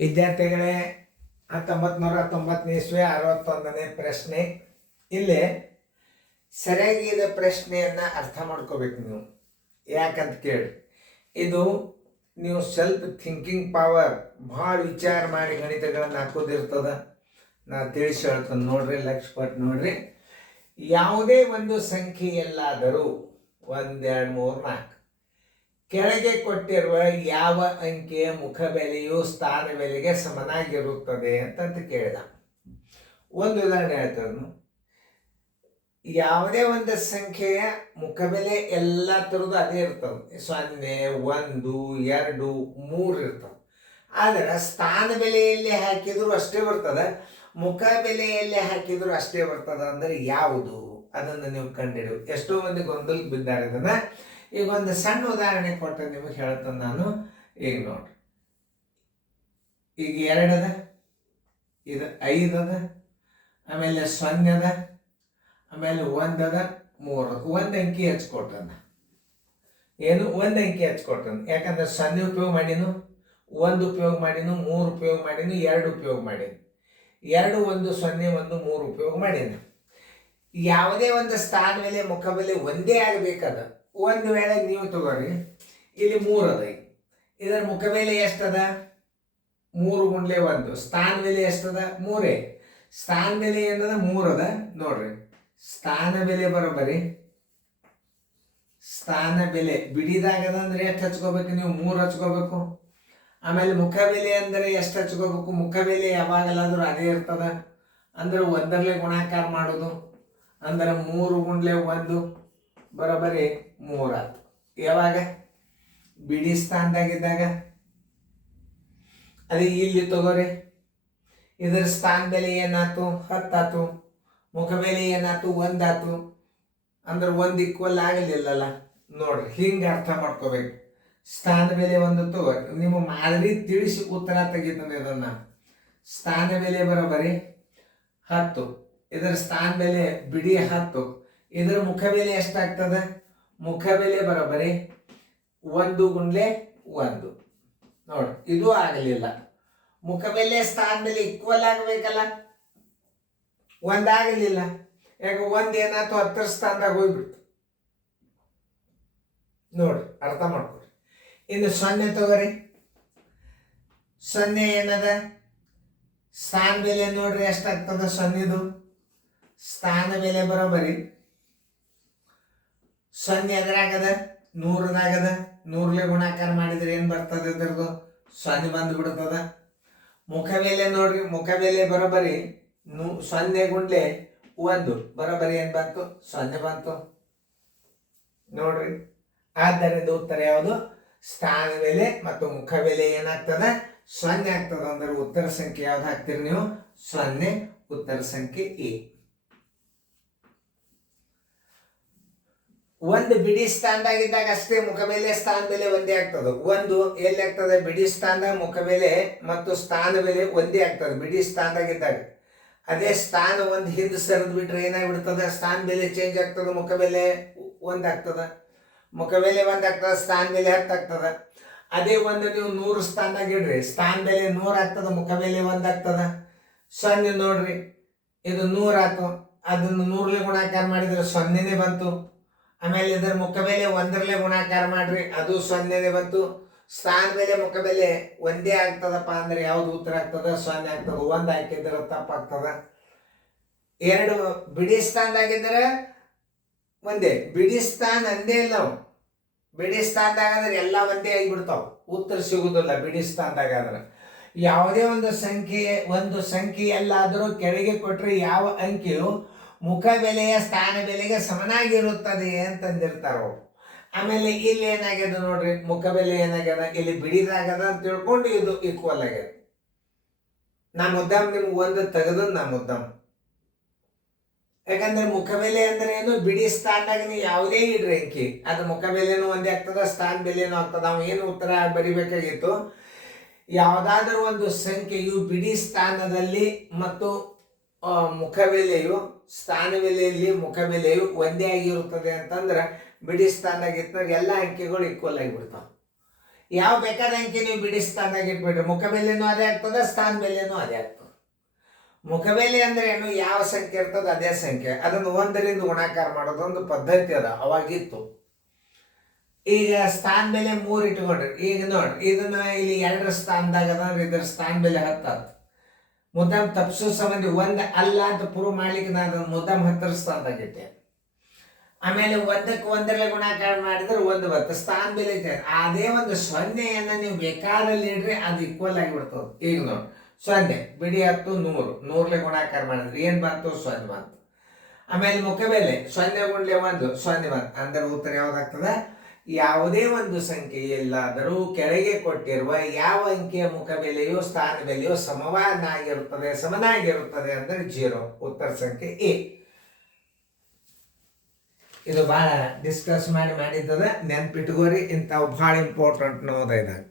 ವಿದ್ಯಾರ್ಥಿಗಳೇ, 1990 ಇಸ್ವಿ 61ನೇ ಪ್ರಶ್ನೆ. ಇಲ್ಲಿ ಸರಿಯಾಗಿ ಇದು ಪ್ರಶ್ನೆಯನ್ನು ಅರ್ಥ ಮಾಡ್ಕೋಬೇಕು ನೀವು. ಯಾಕಂತ ಕೇಳಿ, ಇದು ನೀವು ಸ್ವಲ್ಪ ಥಿಂಕಿಂಗ್ ಪವರ್ ಭಾಳ ವಿಚಾರ ಮಾಡಿ ಗಣಿತಗಳನ್ನು ಹಾಕೋದಿರ್ತದ. ನಾ ತಿಳಿಸಿ ಹೇಳ್ತೇನೆ ನೋಡ್ರಿ, ಲಕ್ಷ ಕೊಟ್ಟು ನೋಡ್ರಿ. ಯಾವುದೇ ಒಂದು ಸಂಖ್ಯೆಯಲ್ಲಾದರೂ 1, 2, 3, 4 ಕೆಳಗೆ ಕೊಟ್ಟಿರುವ ಯಾವ ಅಂಕೆಯ ಮುಖಬೆಲೆಯು ಸ್ಥಾನ ಬೆಲೆಗೆ ಸಮನಾಗಿರುತ್ತದೆ ಅಂತ ಕೇಳಿದ. ಒಂದು ಉದಾಹರಣೆ ಹೇಳ್ತಾನು. ಯಾವುದೇ ಒಂದು ಸಂಖ್ಯೆಯ ಮುಖಬೆಲೆ ಎಲ್ಲ ಥರದ್ದು ಅದೇ ಇರ್ತವೆ. 0, 1, 2, 3 ಇರ್ತವೆ. ಆದರೆ ಸ್ಥಾನ ಬೆಲೆಯಲ್ಲಿ ಹಾಕಿದ್ರು ಅಷ್ಟೇ ಬರ್ತದೆ, ಮುಖಬೆಲೆಯಲ್ಲಿ ಹಾಕಿದ್ರು ಅಷ್ಟೇ ಬರ್ತದೆ. ಅಂದರೆ ಯಾವುದು ಅದನ್ನು ನೀವು ಕಂಡಿಡಿ. ಎಷ್ಟೋ ಮಂದಿ ಗೊಂದಲಕ್ಕೆ ಬಿದ್ದಾರೆ. ಇದನ್ನು ಈಗ ಒಂದು ಸಣ್ಣ ಉದಾಹರಣೆ ಕೊಟ್ಟು ನಿಮಗೆ ಹೇಳ್ತೇನೆ ನಾನು. ಈಗ ನೋಡ್ರಿ, ಈಗ 2 ಅದ, ಇದು 5 ಅದ, ಆಮೇಲೆ 0 ಅದ, ಆಮೇಲೆ 1 ಅದ, 3 ಅದ. ಒಂದು ಅಂಕಿ ಹಚ್ಕೊಟ್ಟನ. ಏನು ಒಂದು ಅಂಕಿ ಹಚ್ಕೊಟ್ಟನ? ಯಾಕಂದ್ರೆ 0 ಉಪಯೋಗ ಮಾಡಿನು, 1 ಉಪಯೋಗ ಮಾಡಿನು, 3 ಉಪಯೋಗ ಮಾಡಿನು, 2 ಉಪಯೋಗ ಮಾಡೀನಿ. 2, 1, 0, 1, 3 ಉಪಯೋಗ ಮಾಡೀನಿ. ಯಾವುದೇ ಒಂದು ಸ್ಥಾನ ಬೆಲೆ ಮುಖಬೆಲೆ ಒಂದೇ ಆಗಬೇಕದ. ಒಂದು ವೇಳೆ ನೀವು ತಗೋರಿ, ಇಲ್ಲಿ 3 ಅದ, ಇದರ ಮುಖಬೆಲೆ ಎಷ್ಟದ? 3 ಗುಂಡ್ಲೆ 1. ಸ್ಥಾನ ಬೆಲೆ ಎಷ್ಟದ? 3. ಸ್ಥಾನ ಬೆಲೆ ಏನದ? 3 ಅದ. ನೋಡ್ರಿ, ಸ್ಥಾನ ಬೆಲೆ ಬರೋಬರಿ ಸ್ಥಾನ ಬೆಲೆ ಬಿಡಿದಾಗದ ಅಂದ್ರೆ ಎಷ್ಟು ಹಚ್ಕೋಬೇಕು ನೀವು? 3 ಹಚ್ಕೋಬೇಕು. ಆಮೇಲೆ ಮುಖಬೆಲೆ ಅಂದರೆ ಎಷ್ಟು ಹಚ್ಕೋಬೇಕು? ಮುಖಬೆಲೆ ಯಾವಾಗಲಾದ್ರೂ ಅದೇ ಇರ್ತದ. ಅಂದ್ರೆ 1ರಲ್ಲೇ ಗುಣಾಕಾರ ಮಾಡೋದು. ಅಂದ್ರೆ 3 ಗುಂಡ್ಲೆ 1 ಬರೋಬರಿ 3 ಆಯ್ತು. ಯಾವಾಗ? ಬಿಡಿ ಸ್ಥಾನದಾಗಿದ್ದಾಗ. ಅದೇ ಇಲ್ಲಿ ತಗೋರಿ, ಇದರ ಸ್ಥಾನ ಬೆಲೆ ಏನಾಯ್ತು? 10 ಆಯ್ತು. ಮುಖಬೆಲೆ ಏನಾಯ್ತು? 1 ಆಯ್ತು. ಅಂದ್ರೆ 1 ಈಕ್ವಲ್ ಆಗಲಿಲ್ಲಲ್ಲ. ನೋಡ್ರಿ, ಹಿಂಗೆ ಅರ್ಥ ಮಾಡ್ಕೋಬೇಕು. ಸ್ಥಾನ ಬೆಲೆ 1 ತಗೋರಿ. ನಿಮ್ಮ ಮಾದರಿ ತಿಳಿಸಿ ಉತ್ತರ ತೆಗಿತಾನೆ ಇದನ್ನ. ಸ್ಥಾನ ಬೆಲೆ ಬರೋಬರಿ 10. ಇದರ ಸ್ಥಾನ ಬೆಲೆ ಬಿಡಿ 10. ಇದರ ಮುಖಬೆಲೆ ಎಷ್ಟಾಗ್ತದೆ? ಮುಖಬೆಲೆ ಬರೋಬರಿ 1 ಗುಂಡ್ಲೆ 1. ನೋಡ್ರಿ, ಇದು ಆಗಲಿಲ್ಲ. ಮುಖಬೆಲೆ ಸ್ಥಾನ ಬೆಲೆ ಈಕ್ವಲ್ ಆಗಬೇಕಲ್ಲ, 1 ಆಗಲಿಲ್ಲ. ಯಾಕೆ? 1 ಏನಾಯ್ತು? 10ರ ಸ್ಥಾನದಾಗ ಹೋಗ್ಬಿಡ್ತು. ನೋಡ್ರಿ, ಅರ್ಥ ಮಾಡ್ಕೊರಿ. ಇನ್ನು 0 ತಗೋರಿ. 0 ಏನದ? ಸ್ಥಾನ ಬೆಲೆ ನೋಡ್ರಿ ಎಷ್ಟಾಗ್ತದ 0ದು? ಸ್ಥಾನ ಬೆಲೆ ಬರೋಬರಿ 0 ಎದುರಾಗದ? 100ದಾಗದ. 100ಲೆ ಗುಣಾಕಾರ ಮಾಡಿದ್ರೆ ಏನು ಬರ್ತದೆ? ಇದ್ರದ್ದು 0 ಬಂದು ಬಿಡ್ತದ. ಮುಖಬೆಲೆ ನೋಡ್ರಿ, ಮುಖಬೆಲೆ ಬರೋಬರಿ 0 ಗುಂಡ್ಲೆ 1 ಬರೋಬರಿ ಏನು ಬಂತು? 0 ಬಂತು. ನೋಡ್ರಿ, ಆದ್ದರಿಂದ ಉತ್ತರ ಯಾವುದು? ಸ್ಥಾನ ಬೆಲೆ ಮತ್ತು ಮುಖಬೆಲೆ ಏನಾಗ್ತದ? 0 ಆಗ್ತದ. ಅಂದ್ರೆ ಉತ್ತರ ಸಂಖ್ಯೆ ಯಾವ್ದು ಹಾಕ್ತೀರಿ ನೀವು? 0. ಉತ್ತರ ಸಂಖ್ಯೆ ಎ. ಒಂದು ಬಿಡಿ ಸ್ಥಾನದಾಗಿದ್ದಾಗ ಅಷ್ಟೇ ಮುಖಬೆಲೆ ಸ್ಥಾನ ಬೆಲೆ ಒಂದೇ ಆಗ್ತದೆ. 1 ಎಲ್ಲಿ ಆಗ್ತದೆ? ಬಿಡಿ ಸ್ಥಾನದಾಗ ಮುಖಬೆಲೆ ಮತ್ತು ಸ್ಥಾನ ಬೆಲೆ ಒಂದೇ ಆಗ್ತದೆ ಬಿಡಿ ಸ್ಥಾನದಾಗಿದ್ದಾಗ. ಅದೇ ಸ್ಥಾನ 1 ಹಿಂದೆ ಸರಿದು ಬಿಟ್ರೆ ಏನಾಗ್ಬಿಡ್ತದೆ? ಸ್ಥಾನ ಬೆಲೆ ಚೇಂಜ್ ಆಗ್ತದೆ, ಮುಖಬೆಲೆ 1 ಆಗ್ತದೆ. ಮುಖಬೆಲೆ 1 ಆಗ್ತದೆ, ಸ್ಥಾನ ಬೆಲೆ 10 ಆಗ್ತದೆ. ಅದೇ 1 ನೀವು 100 ಸ್ಥಾನದಾಗ ಇಡ್ರಿ, ಸ್ಥಾನ ಬೆಲೆ 100 ಆಗ್ತದೆ, ಮುಖಬೆಲೆ 1 ಆಗ್ತದೆ. 0 ನೋಡ್ರಿ, ಇದು 100 ಆಯ್ತು. ಅದನ್ನು 100ಲೆ ಗುಣಾಕಾರ ಮಾಡಿದ್ರೆ 0ನೇ ಬಂತು. ಆಮೇಲೆ ಇದರ ಮುಖಬೆಲೆ 1ರಲ್ಲೇ ಗುಣಾಕಾರ ಮಾಡ್ರಿ, ಅದು 0ನೇ ಬಂತು. ಸ್ಥಾನ ಬೆಲೆ ಮುಖಬೆಲೆ ಒಂದೇ ಆಗ್ತದಪ್ಪ ಅಂದ್ರೆ ಯಾವ್ದು ಉತ್ತರ ಆಗ್ತದ? 0 ಆಗ್ತದೆ. 1 ಹಾಕಿದ್ರೆ ತಪ್ಪಾಗ್ತದ. 2 ಬಿಡಿ ಸ್ಥಾನದಾಗಿದ್ರೆ ಒಂದೇ. ಬಿಡಿ ಸ್ಥಾನ ಅಂದೇ ಇಲ್ಲ ನಾವು. ಬಿಡಿ ಸ್ಥಾನದಾಗಾದ್ರೆ ಎಲ್ಲ ಒಂದೇ ಆಗಿಬಿಡ್ತಾವ, ಉತ್ತರ ಸಿಗುದಿಲ್ಲ. ಬಿಡಿ ಸ್ಥಾನದಾಗಾದ್ರೆ ಯಾವುದೇ ಒಂದು ಸಂಖ್ಯೆಯಲ್ಲಾದರೂ ಕೆಳಗೆ ಕೊಟ್ಟರೆ ಯಾವ ಅಂಕೆಯು ಮುಖಬೆಲೆಯ ಸ್ಥಾನ ಬೆಲೆಗೆ ಸಮನಾಗಿರುತ್ತದೆ ಅಂತಂದಿರ್ತಾರ ಅವರು. ಆಮೇಲೆ ಇಲ್ಲಿ ಏನಾಗ್ಯದ ನೋಡ್ರಿ, ಮುಖಬೆಲೆ ಏನಾಗ್ಯದ? ಇಲ್ಲಿ ಬಿಡಿದಾಗದ ಅಂತ ತಿಳ್ಕೊಂಡು ಇದು ಈಕ್ವಲ್ ಆಗ್ಯದ. ನಾ ಮುದ್ದಾಮ್ ನಿಮ್ಗೆ 1 ತೆಗೆದು ನಾ ಮುದ್ದಾಮ್. ಯಾಕಂದ್ರೆ ಮುಖಬೆಲೆ ಅಂದ್ರೆ ಏನು? ಬಿಡಿ ಸ್ಥಾನದಾಗ ನೀವು ಯಾವುದೇ ಇಡ್ರಿ ಅಂಕಿ, ಅದು ಮುಖಬೆಲೆನೂ ಒಂದೇ ಆಗ್ತದ, ಸ್ಥಾನ ಬೆಲೆನೂ ಆಗ್ತದ. ನಾವು ಏನು ಉತ್ತರ ಬರಿಬೇಕಾಗಿತ್ತು? ಯಾವುದಾದ್ರೂ ಒಂದು ಸಂಖ್ಯೆಯು ಬಿಡಿ ಸ್ಥಾನದಲ್ಲಿ ಮತ್ತು ಮುಖಬೆಲೆಯು ಸ್ಥಾನ ಬೆಲೆಯಲ್ಲಿ ಮುಖಬೆಲೆಯು ಒಂದೇ ಆಗಿರುತ್ತದೆ ಅಂತಂದ್ರೆ ಬಿಡಿ ಸ್ಥಾನದಾಗ ಇತ್ತಂದ್ರೆ ಎಲ್ಲ ಅಂಕೆಗಳು ಈಕ್ವಲ್ ಆಗಿಬಿಡ್ತಾವೆ. ಯಾವ ಬೇಕಾದ ಅಂಕೆ ನೀವು ಬಿಡಿ ಸ್ಥಾನದಾಗ ಇಟ್ಬಿಟ್ರಿ ಮುಖಬೆಲೆನೂ ಅದೇ ಆಗ್ತದೆ, ಸ್ಥಾನ ಬೆಲೆನೂ ಅದೇ ಆಗ್ತದೆ. ಮುಖಬೆಲೆ ಅಂದ್ರೆ ಏನು? ಯಾವ ಸಂಖ್ಯೆ ಇರ್ತದೆ ಅದೇ ಸಂಖ್ಯೆ, ಅದನ್ನು 1ರಿಂದ ಗುಣಾಕಾರ ಮಾಡೋದೊಂದು ಪದ್ಧತಿ ಅದ, ಅವಾಗಿತ್ತು. ಈಗ ಸ್ಥಾನ ಬೆಲೆ 3 ಇಟ್ಕೊಂಡ್ರಿ. ಈಗ ನೋಡ್ರಿ, ಇದನ್ನ ಇಲ್ಲಿ 2ರ ಸ್ಥಾನದಾಗ ಅದಂದ್ರೆ ಇದರ ಸ್ಥಾನ ಬೆಲೆ 10 ಮುದ್ದಾಮ್ ತಪ್ಪಿಸೋ ಸಂಬಂಧಿ 1 ಅಲ್ಲ ಅಂತ ಪ್ರೂವ್ ಮಾಡ್ಲಿಕ್ಕೆ ನಾನು ಮುದ್ದಾಮ್ 10ರ ಸ್ಥಾನದಾಗ ಇಟ್ಟೆ. ಆಮೇಲೆ 1ಕ್ಕೆ 1ರಲ್ಲಿ ಗುಣಾಕಾರ ಮಾಡಿದ್ರೆ 1 ಬರ್ತದೆ, ಸ್ಥಾನ ಬೆಲೆ ಇದೆ. ಅದೇ ಒಂದು 0ಯನ್ನು ನೀವು ಬೇಕಾದಲ್ಲಿ ಇಡ್ರಿ, ಅದು ಈಕ್ವಲ್ ಆಗಿಬಿಡ್ತದೆ. ಈಗ ನೋಡಿ 0 ಬಿಡಿ 10 100, 100ಲೆ ಗುಣಾಕಾರ ಮಾಡಿದ್ರೆ ಏನು ಬಂತು? 0 ಬಂತು. ಆಮೇಲೆ ಮುಖಬೆಲೆ 0 ಗುಂಡ್ಲೆ 1 0 ಬಂತು. ಅಂದ್ರೆ ಉತ್ತರ ಯಾವ್ದಾಗ್ತದೆ? ಯಾವುದೇ ಒಂದು ಸಂಖ್ಯೆ ಎಲ್ಲಾದರೂ ಕೆಳಗೆ ಕೊಟ್ಟಿರುವ ಯಾವ ಅಂಕಿಯ ಮುಖಬೆಲೆಯು ಸ್ಥಾನ ಬೆಲೆಯು ಸಮನಾಗಿರುತ್ತದೆ ಅಂದ್ರೆ 0. ಉತ್ತರ ಸಂಖ್ಯೆ ಎ. ಇದು ಬಹಳ ಡಿಸ್ಕಸ್ ಮಾಡಿದ್ದದ, ನೆನ್ಪಿಟ್ಕೋರಿ. ಇಂಥವು ಭಾಳ ಇಂಪಾರ್ಟೆಂಟ್ ನೋದ ಇದಾಗ.